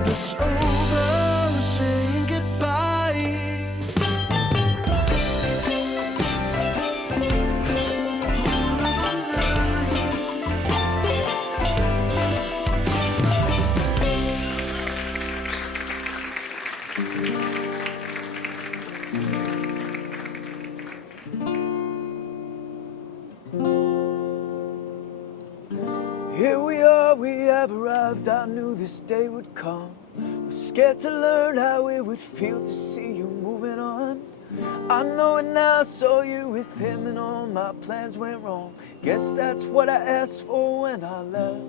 but it's over, we're saying goodbye. Here we are, we have arrived. I knew this day would come. Was scared to learn how it would feel to see you moving on. I know it now, saw you with him and all my plans went wrong. Guess that's what I asked for when I left.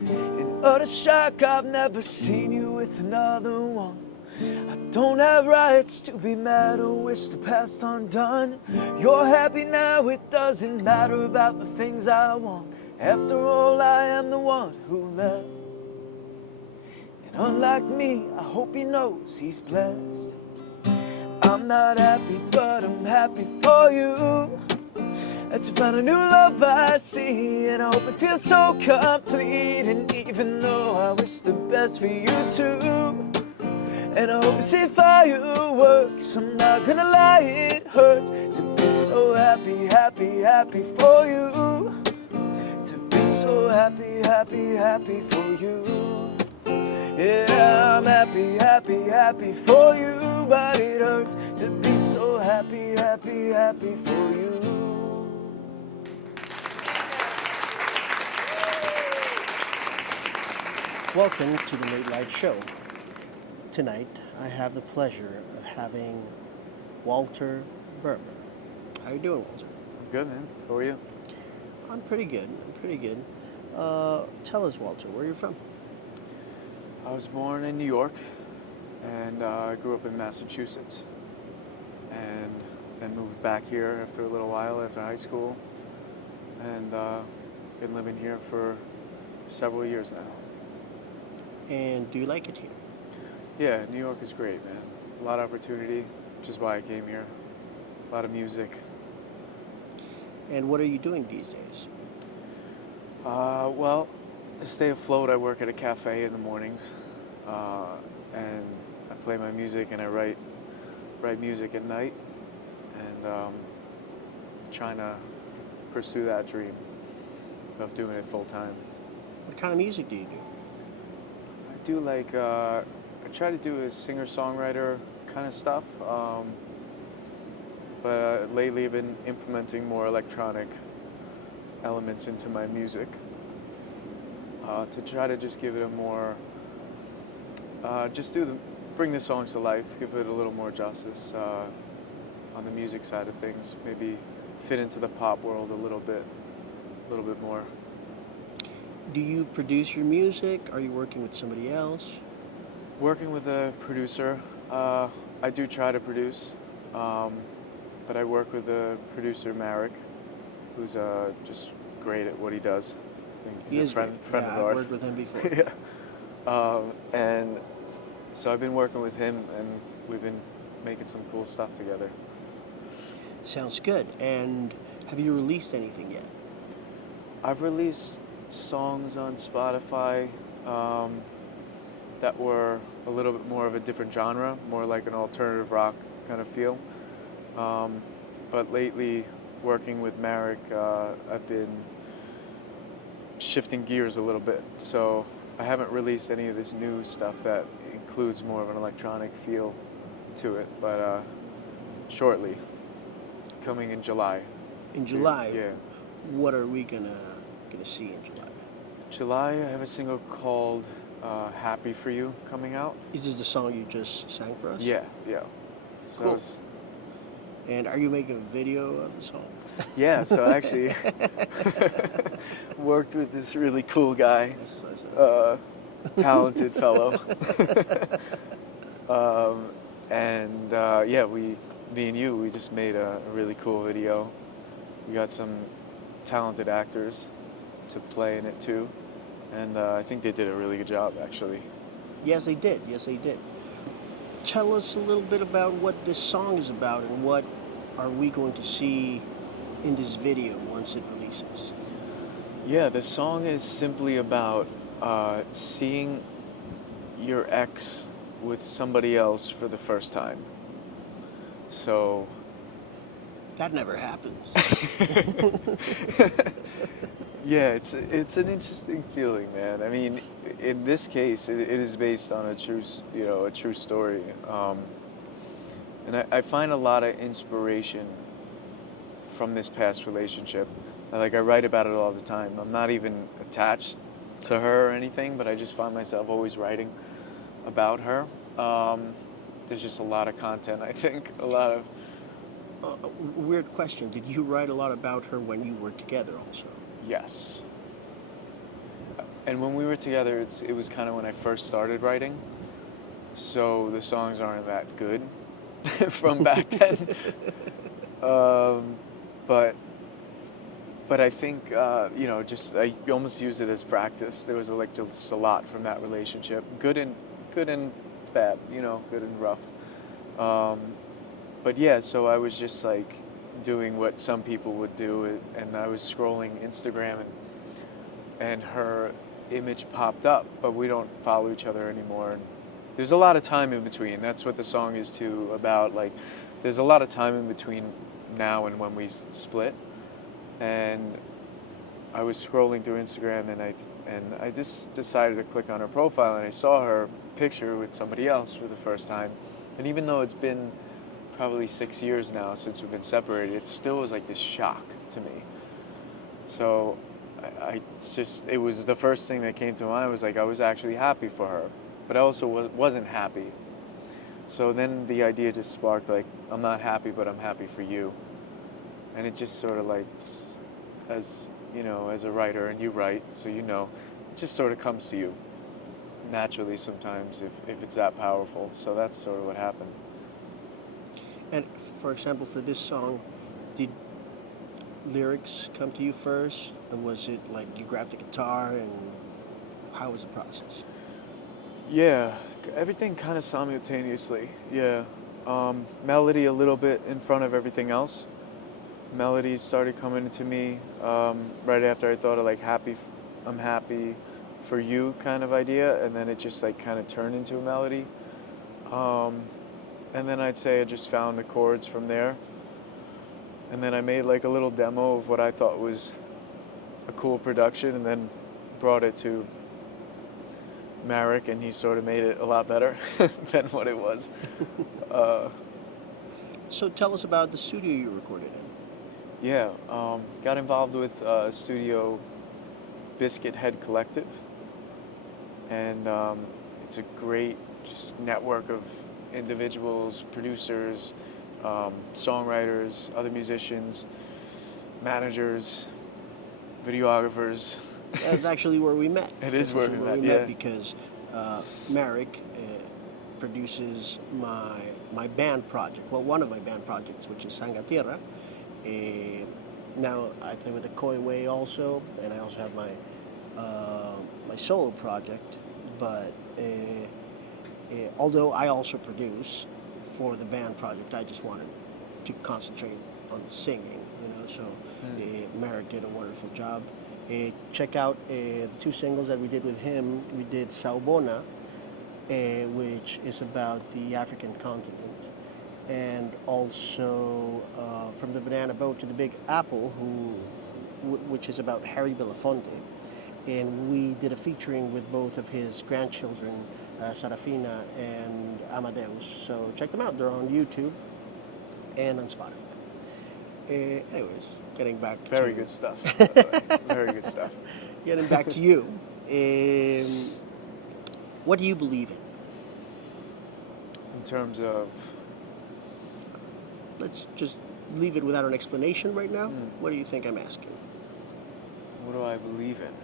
In utter shock, I've never seen you with another one. I don't have rights to be mad or wish the past undone. You're happy now, it doesn't matter about the things I want. After all, I am the one who left. And unlike me, I hope he knows he's blessed. I'm not happy, but I'm happy for you. That you found a new love I see, and I hope it feels so complete. And even though I wish the best for you too, and I hope you see fireworks, I'm not gonna lie, it hurts to be so happy, happy, happy for you. To be so happy, happy, happy for you. Yeah, I'm happy, happy, happy for you, but it hurts to be so happy, happy, happy for you. Welcome to the Late Night Show. Tonight, I have the pleasure of having Walter Burmer. How you doing, Walter? I'm good, man. How are you? I'm pretty good. Tell us, Walter, where you're from? I was born in New York, and I grew up in Massachusetts, and then moved back here after a little while after high school, and been living here for several years now. And do you like it here? Yeah, New York is great, man. A lot of opportunity, which is why I came here. A lot of music. And what are you doing these days? Well, to stay afloat, I work at a cafe in the mornings, and I play my music and I write music at night, and trying to pursue that dream of doing it full time. What kind of music do you do? I do like I try to do a singer-songwriter kind of stuff, but lately I've been implementing more electronic elements into my music to try to just give it a more, bring the songs to life, give it a little more justice on the music side of things, maybe fit into the pop world a little bit more. Do you produce your music? Are you working with somebody else? Working with a producer. I do try to produce, but I work with a producer, Marek, who's just great at what he does. He's a friend of ours. I've worked with him before. Yeah. And so I've been working with him, and we've been making some cool stuff together. Sounds good. And have you released anything yet? I've released songs on Spotify that were a little bit more of a different genre, more like an alternative rock kind of feel. But lately, working with Marek, I've been shifting gears a little bit. So I haven't released any of this new stuff that includes more of an electronic feel to it, but shortly, coming in July. In July? Yeah. What are we gonna see in July? July, I have a single called Happy For You coming out. Is this the song you just sang for us? Yeah. So cool. And are you making a video of the song? Yeah, so I actually worked with this really cool guy, talented fellow. Me and you, we just made a really cool video. We got some talented actors to play in it too, and I think they did a really good job, actually. Yes, they did. Tell us a little bit about what this song is about, and what are we going to see in this video once it releases? Yeah, the song is simply about seeing your ex with somebody else for the first time. So That never happens. yeah, it's an interesting feeling, man. I mean, in this case, it is based on a true story, and I find a lot of inspiration from this past relationship. Like I write about it all the time. I'm not even attached to her or anything, but I just find myself always writing about her. There's just a lot of content. I think a lot of Weird question. Did you write a lot about her when you were together also? yes. And when we were together, it was kind of when I first started writing, so the songs aren't that good from back then. Um, but I think just I almost use it as practice. There was just a lot from that relationship, good and bad, good and rough. But yeah, so I was just like doing what some people would do, and I was scrolling Instagram, and her image popped up, but we don't follow each other anymore. And there's a lot of time in between. That's what the song is too about. Like, there's a lot of time in between now and when we split. And I was scrolling through Instagram, and I just decided to click on her profile, and I saw her picture with somebody else for the first time. And even though it's been probably 6 years now since we've been separated, it still was like this shock to me. So it was the first thing that came to mind was like I was actually happy for her, but I also wasn't happy. So then the idea just sparked like, I'm not happy, but I'm happy for you. And it just sort of like, as a writer, and you write, so it just sort of comes to you naturally sometimes if it's that powerful. So that's sort of what happened. And for example, for this song, did lyrics come to you first, or was it like you grabbed the guitar, and how was the process? Yeah, everything kind of simultaneously. Yeah, melody a little bit in front of everything else. Melodies started coming to me right after I thought of like I'm happy for you kind of idea, and then it just like kind of turned into a melody. And then I'd say I just found the chords from there. And then I made like a little demo of what I thought was a cool production, and then brought it to Marek, and he sort of made it a lot better than what it was. So tell us about the studio you recorded in. Yeah, got involved with studio Biscuit Head Collective, and it's a great just network of individuals, producers, songwriters, other musicians, managers, videographers. That's actually where we met. It is where we met, yeah. Because Marek produces my band project. Well, one of my band projects, which is Sangatierra. Now I play with the Koi Way also, and I also have my solo project. But although I also produce for the band project, I just wanted to concentrate on singing. So Marek did a wonderful job. Check out the two singles that we did with him. We did Saubona, which is about the African continent, and also From the Banana Boat to the Big Apple, which is about Harry Belafonte. And we did a featuring with both of his grandchildren, Sarafina and Amadeus. So check them out. They're on YouTube and on Spotify. Anyways, getting back to... Very good stuff. Very good stuff. Getting back to you. What do you believe in? In terms of... Let's just leave it without an explanation right now. What do you think I'm asking? What do I believe in?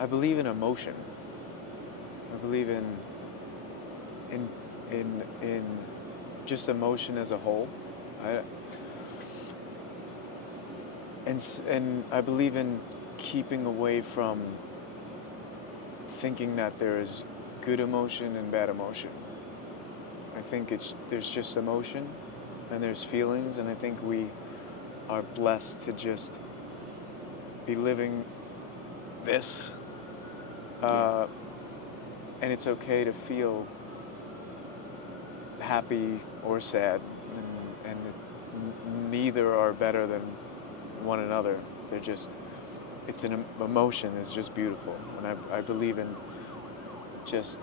I believe in emotion. I believe in just emotion as a whole. And I believe in keeping away from thinking that there is good emotion and bad emotion. I think there's just emotion and there's feelings, and I think we are blessed to just be living this and it's okay to feel happy or sad, and neither are better than one another. They're just, it's an emotion is just beautiful, and I believe in just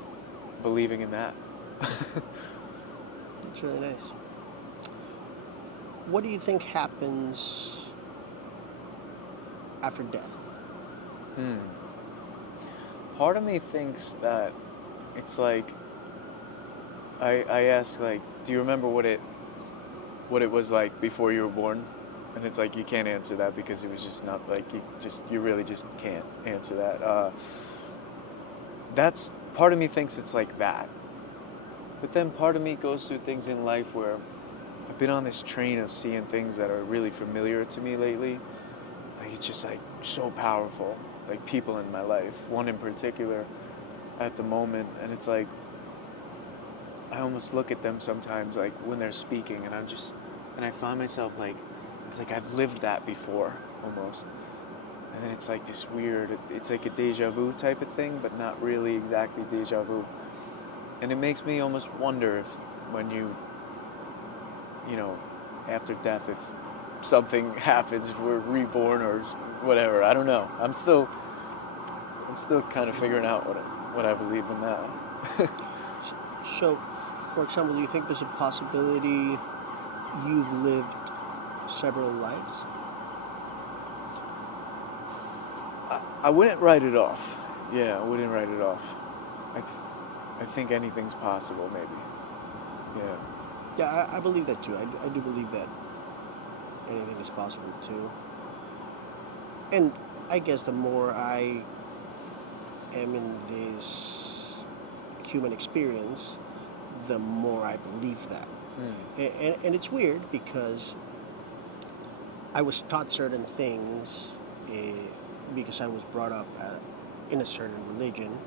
believing in that. That's really nice. What do you think happens after death? Part of me thinks that it's like, I ask, like, do you remember what it was like before you were born? And it's like, you can't answer that because it was just not like, you really just can't answer that. That's, part of me thinks it's like that. But then part of me goes through things in life where I've been on this train of seeing things that are really familiar to me lately. Like, it's just like so powerful, like people in my life, one in particular at the moment. And it's like, I almost look at them sometimes, like when they're speaking, and I find myself like, it's like I've lived that before almost. And then it's like this weird, it's like a deja vu type of thing, but not really exactly deja vu. And it makes me almost wonder if when you know, after death, if something happens, if we're reborn or whatever. I don't know. I'm still kind of figuring out what I believe in that. So, for example, do you think there's a possibility you've lived several lives? I wouldn't write it off. Yeah, I wouldn't write it off. I think anything's possible, maybe. Yeah. Yeah, I believe that too. I do believe that anything is possible too. And I guess the more I am in this human experience, the more I believe that. And it's weird because I was taught certain things because I was brought up in a certain religion,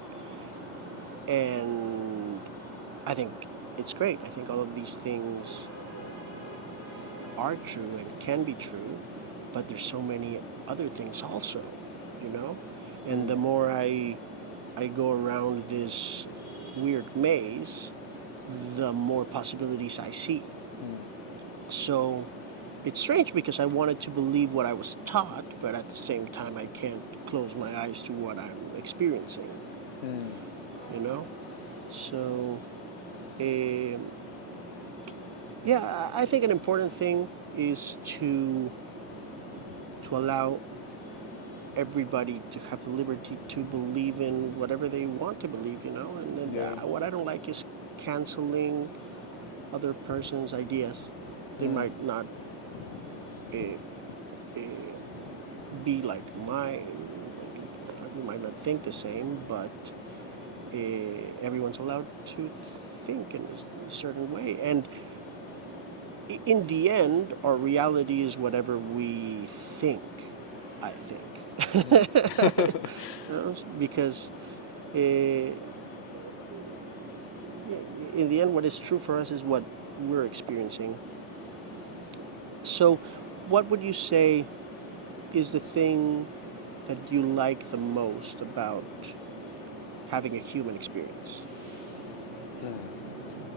and I think it's great. I think all of these things are true and can be true, but there's so many other things also, you know? And the more I go around this weird maze, the more possibilities I see. So it's strange because I wanted to believe what I was taught, but at the same time I can't close my eyes to what I'm experiencing. You know? So yeah, I think an important thing is to allow everybody to have the liberty to believe in whatever they want to believe, you know. And then what I don't like is canceling other person's ideas. They might not be like mine. We might not think the same, but everyone's allowed to think in a certain way. And in the end, our reality is whatever we think, I think. You know, because in the end, what is true for us is what we're experiencing. So, what would you say is the thing that you like the most about having a human experience?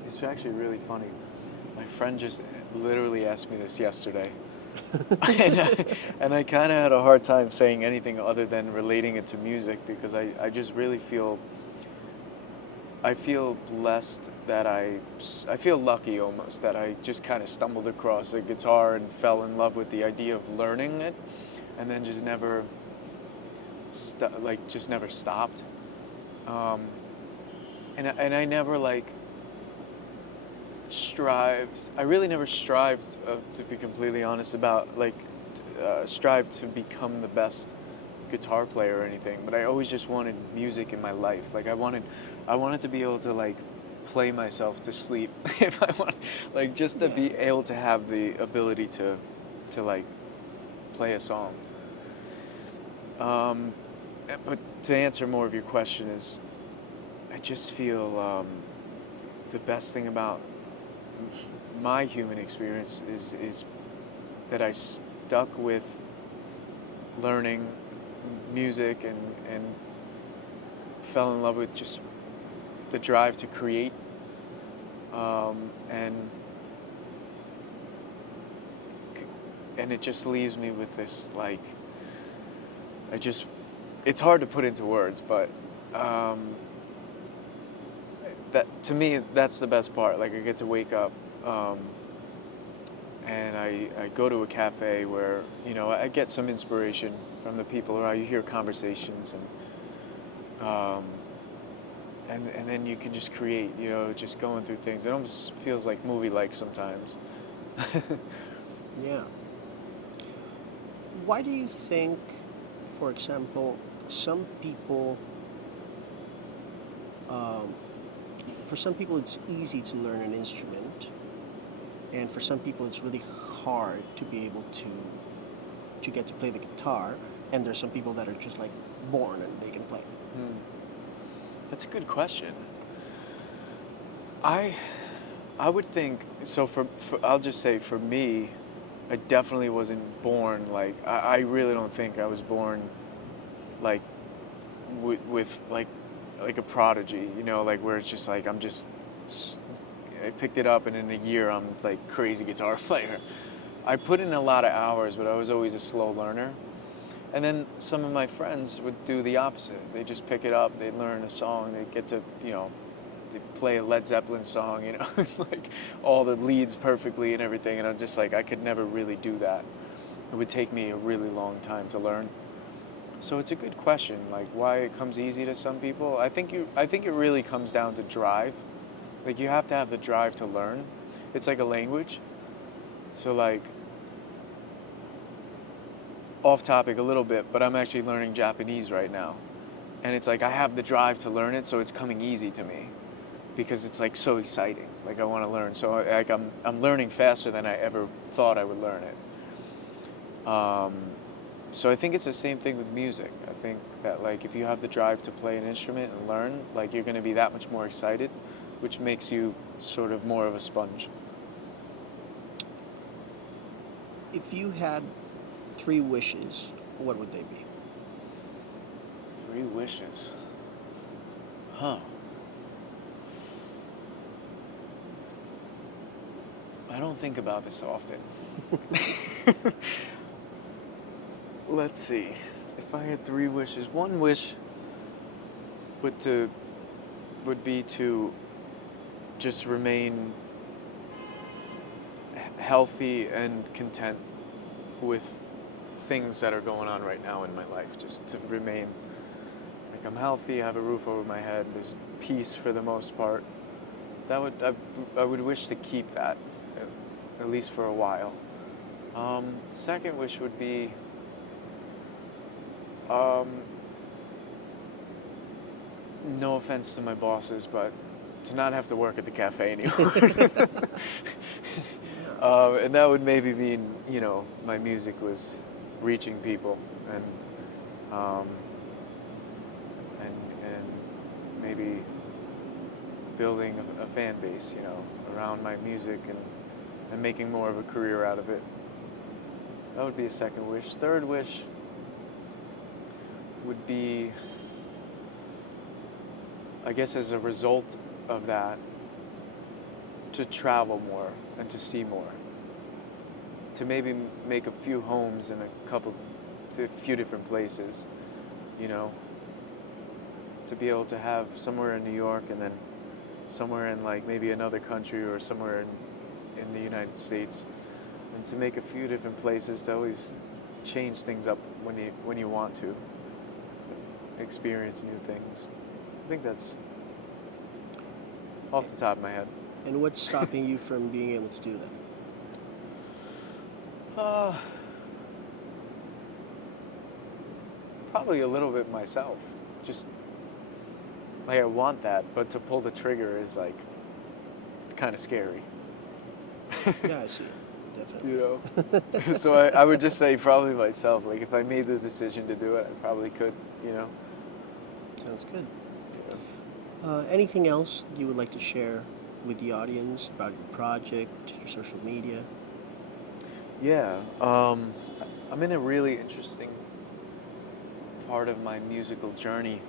It's actually really funny. My friend just literally asked me this yesterday. and I kind of had a hard time saying anything other than relating it to music, because I just really feel blessed that I feel lucky almost that I just kind of stumbled across a guitar and fell in love with the idea of learning it, and then just never stopped. And I never I really never strived, to be completely honest, about strive to become the best guitar player or anything, but I always just wanted music in my life. Like I wanted to be able to play myself to sleep if I want, just to be able to have the ability to play a song. But to answer more of your question is, I just feel the best thing about my human experience is that I stuck with learning music and fell in love with just the drive to create, and it just leaves me with this, like, it's hard to put into words, but that, to me, that's the best part. Like, I get to wake up, and I go to a cafe where, you know, I get some inspiration from the people around. You hear conversations, and then you can just create, you know, just going through things. It almost feels like movie-like sometimes. Yeah. Why do you think, for example, some people, for some people it's easy to learn an instrument, and for some people it's really hard to be able to get to play the guitar, and there's some people that are just like born and they can play? That's a good question. I would think so. For I'll just say, for me, I definitely wasn't born like, I really don't think I was born like with like a prodigy, you know, like where it's just like I picked it up and in a year I'm like crazy guitar player. I put in a lot of hours, but I was always a slow learner. And then some of my friends would do the opposite. They just pick it up, they learn a song, they get to, you know, they play a Led Zeppelin song, you know, like all the leads perfectly and everything. And I'm just like, I could never really do that. It would take me a really long time to learn. So it's a good question, like why it comes easy to some people. I think it really comes down to drive. Like, you have to have the drive to learn. It's like a language. So, like, off topic a little bit, but I'm actually learning Japanese right now. And it's like I have the drive to learn it, so it's coming easy to me because it's like so exciting. Like, I want to learn. So like I'm learning faster than I ever thought I would learn it. So I think it's the same thing with music. I think that, like, if you have the drive to play an instrument and learn, like, you're going to be that much more excited, which makes you sort of more of a sponge. If you had 3 wishes, what would they be? 3 wishes. Huh. I don't think about this often. Let's see. If I had 3 wishes, one wish would be to just remain healthy and content with things that are going on right now in my life. Just to remain, like, I'm healthy, I have a roof over my head, there's peace for the most part. I would wish to keep that, at least for a while. Second wish would be, no offense to my bosses, but to not have to work at the cafe anymore. And that would maybe mean, you know, my music was reaching people, and maybe building a fan base, you know, around my music, and making more of a career out of it. That would be a second wish. Third wish would be, I guess as a result of that, to travel more and to see more. To maybe make a few homes in a few different places, you know. To be able to have somewhere in New York, and then somewhere in, like, maybe another country, or somewhere in the United States, and to make a few different places, to always change things up when you want to experience new things. I think that's off the top of my head. And what's stopping you from being able to do that? Probably a little bit myself. Just like, I want that, but to pull the trigger is like, it's kind of scary. Yeah, I see it. Definitely. You know? So I would just say probably myself. Like, if I made the decision to do it, I probably could, you know? Sounds good. Yeah. Anything else you would like to share with the audience about your project, your social media? Yeah. I'm in a really interesting part of my musical journey.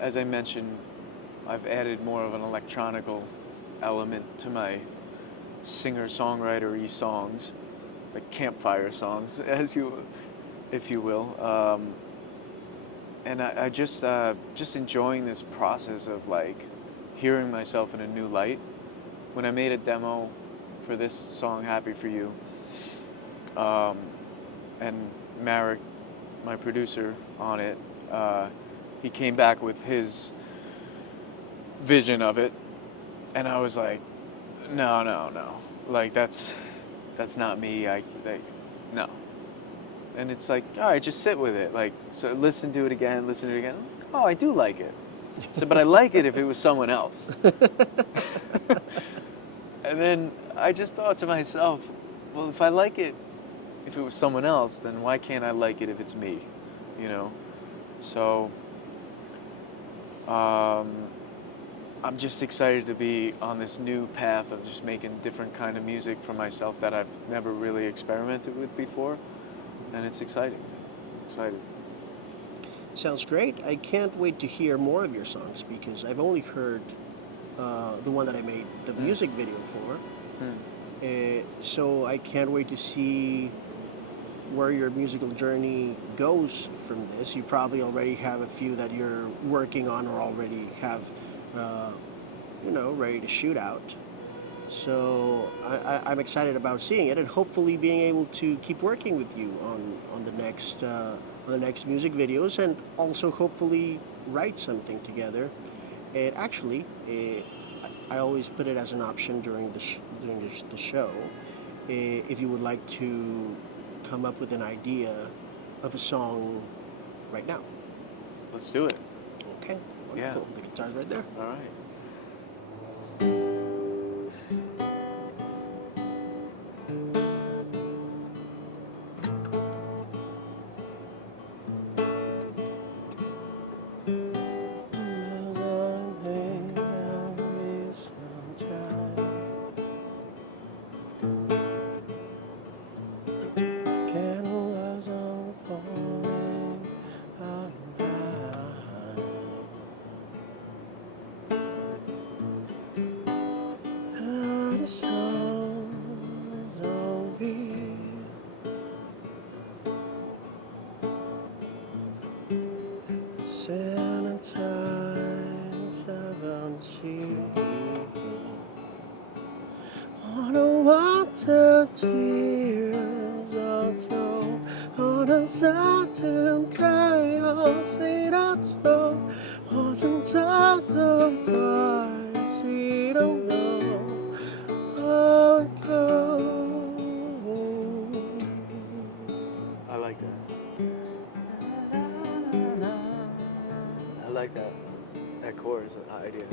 as I mentioned, I've added more of an electronical element to my singer-songwriter-y songs, like campfire songs, if you will. And I just enjoying this process of like hearing myself in a new light. When I made a demo for this song, "Happy for You," and Marek, my producer on it, he came back with his vision of it, and I was like, no, like that's not me. No. And it's like, all right, just sit with it. Like, so listen to it again. Oh, I do like it. So, but I like it if it was someone else. And then I just thought to myself, well, if I like it, if it was someone else, then why can't I like it if it's me? You know? So, I'm just excited to be on this new path of just making different kind of music for myself that I've never really experimented with before. And it's exciting. Excited. Sounds great. I can't wait to hear more of your songs because I've only heard the one that I made the music video for. So I can't wait to see where your musical journey goes from this. You probably already have a few that you're working on or already have, ready to shoot out. So I'm excited about seeing it and hopefully being able to keep working with you on the next music videos and also hopefully write something together. And actually, I always put it as an option during the show. If you would like to come up with an idea of a song right now. Let's do it. Okay, wonderful. Yeah. The guitar's right there. All right. On a water tears also on a certain chaos it also wasn't done otherwise we don't know how it goes. I like that. I like that. That chorus idea.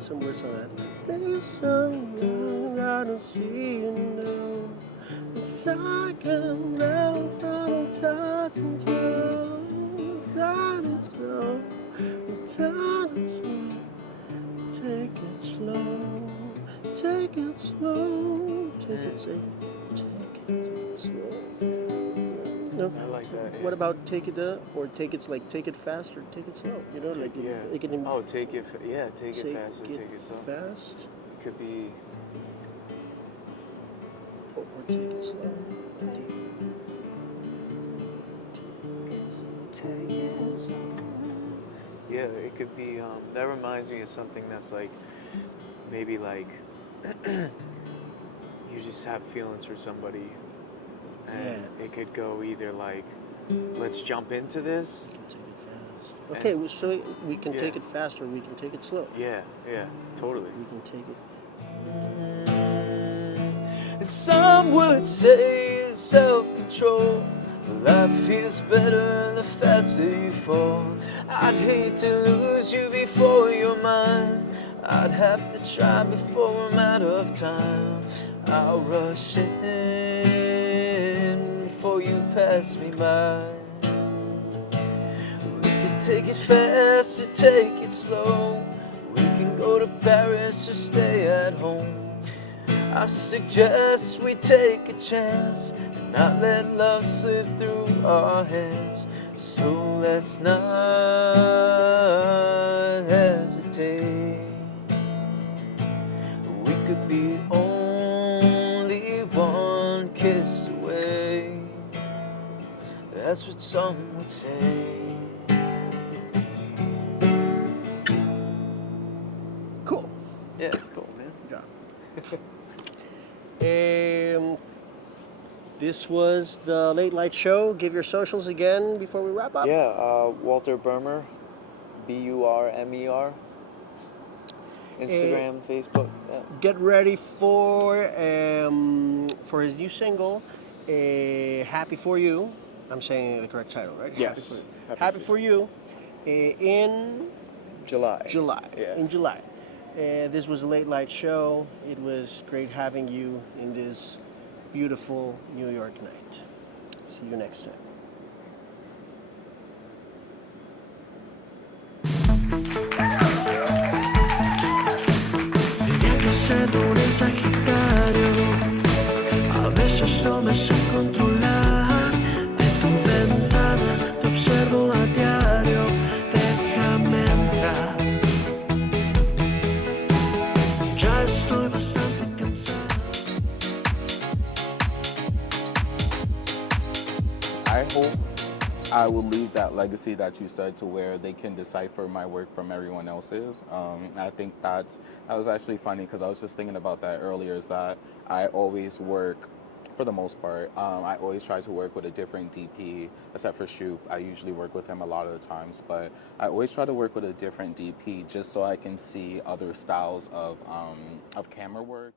Some words on that. There's someone I don't see you now. The second bells on touch and turn. That is all. Return it slow. Take it slow. Take it slow. Take it slow. No. I like that. Yeah. What about take it or take it fast or take it slow? You know, take it fast or take it slow. Fast. It could be. Or take it slow. Take it slow. Yeah, it could be. That reminds me of something that's like, maybe like, you just have feelings for somebody. And it could go either like, let's jump into this. We can take it fast. Okay, so we can take it fast or we can take it slow. Yeah, totally. We can take it. And some would say it's self-control. Life feels better the faster you fall. I'd hate to lose you before you're mine. I I'd have to try before I'm out of time. I'll rush in before you pass me by. We could take it fast or take it slow. We can go to Paris or stay at home. I suggest we take a chance and not let love slip through our hands. So let's not hesitate. We could be only one kiss away. That's what some would say. Cool. Yeah, cool, man. Good job. This was the Late Light Show. Give your socials again before we wrap up. Yeah, Walter Burmer, Burmer. Instagram, Facebook. Yeah. Get ready for his new single, "Happy for You." I'm saying the correct title, right? Yes. Happy for You. In July. Yeah. In July. This was a Late Light Show. It was great having you in this beautiful New York night. See you next time. Vivi anche se non è Sagittario, a veces no me sé controlar. De tu ventana te observo a diario, déjame entrar. Ya estoy bastante cansado. I hope I will leave that legacy that you said to where they can decipher my work from everyone else's. I think that was actually funny because I was just thinking about that earlier, is that I always work, for the most part, I always try to work with a different DP, except for Shoop. I usually work with him a lot of the times, but I always try to work with a different DP just so I can see other styles of camera work.